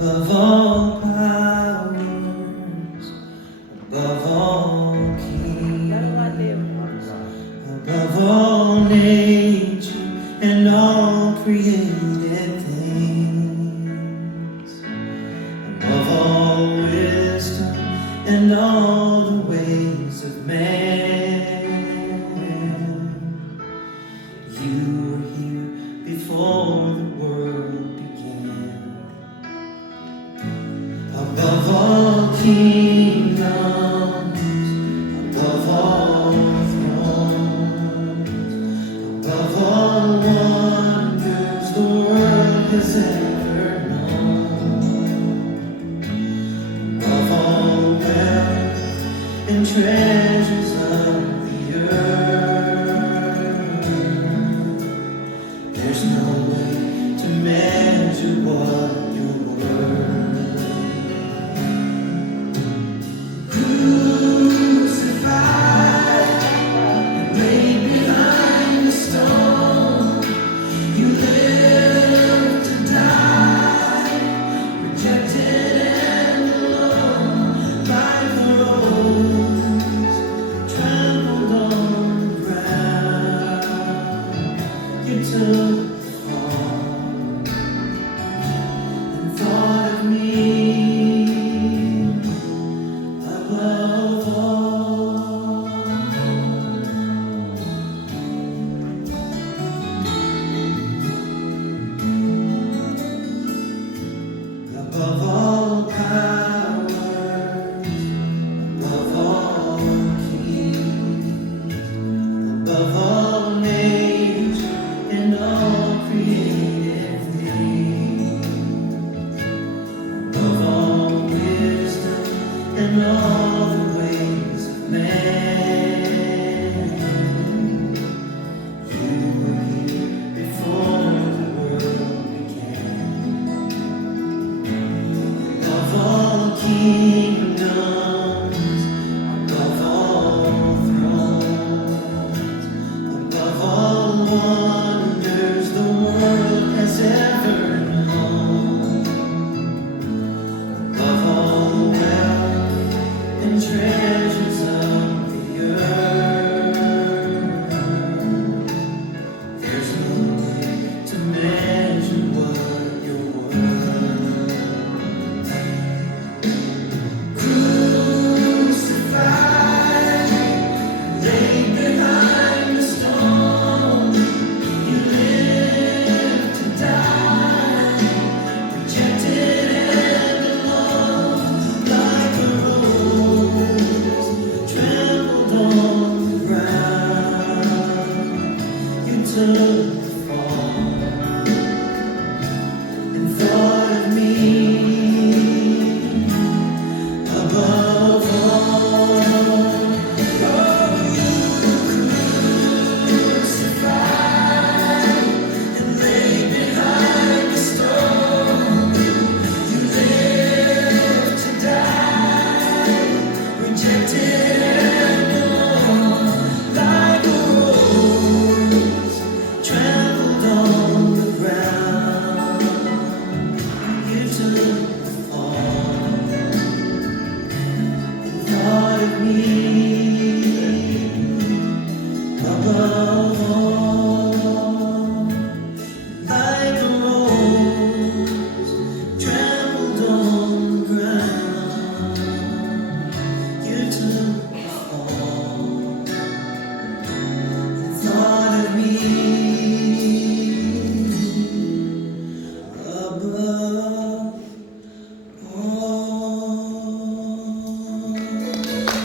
above all powers, above all kings, above all nature and all created things, above all wisdom and all the ways of man. You were here before the world began. Above all kingdoms, above all thrones, above all wonders the world has ever known, above all wealth and treasures of the earth, there's no way to measure what you're worth. To fall and thought of me above all. Above all powers, above all kings, above all nature and all created things, above all wisdom and all the ways of man. You were here before the world began. Above all kingdoms, above all thrones, above all wonders the world has ever known, above all wealth and treasures of the earth, there's no way to measure what you're worth. Crucified, laid behind the stone, you lived to die, rejected and alone, like a rose trampled on the ground. You took the fall and thought of me above all. Oh, you crucified and laid behind the stone. You lived to die, rejected and alone, like a rose trampled on the ground. You took the fall and thought of me above all, like a rose trampled on the ground. You took the fall and thought of me above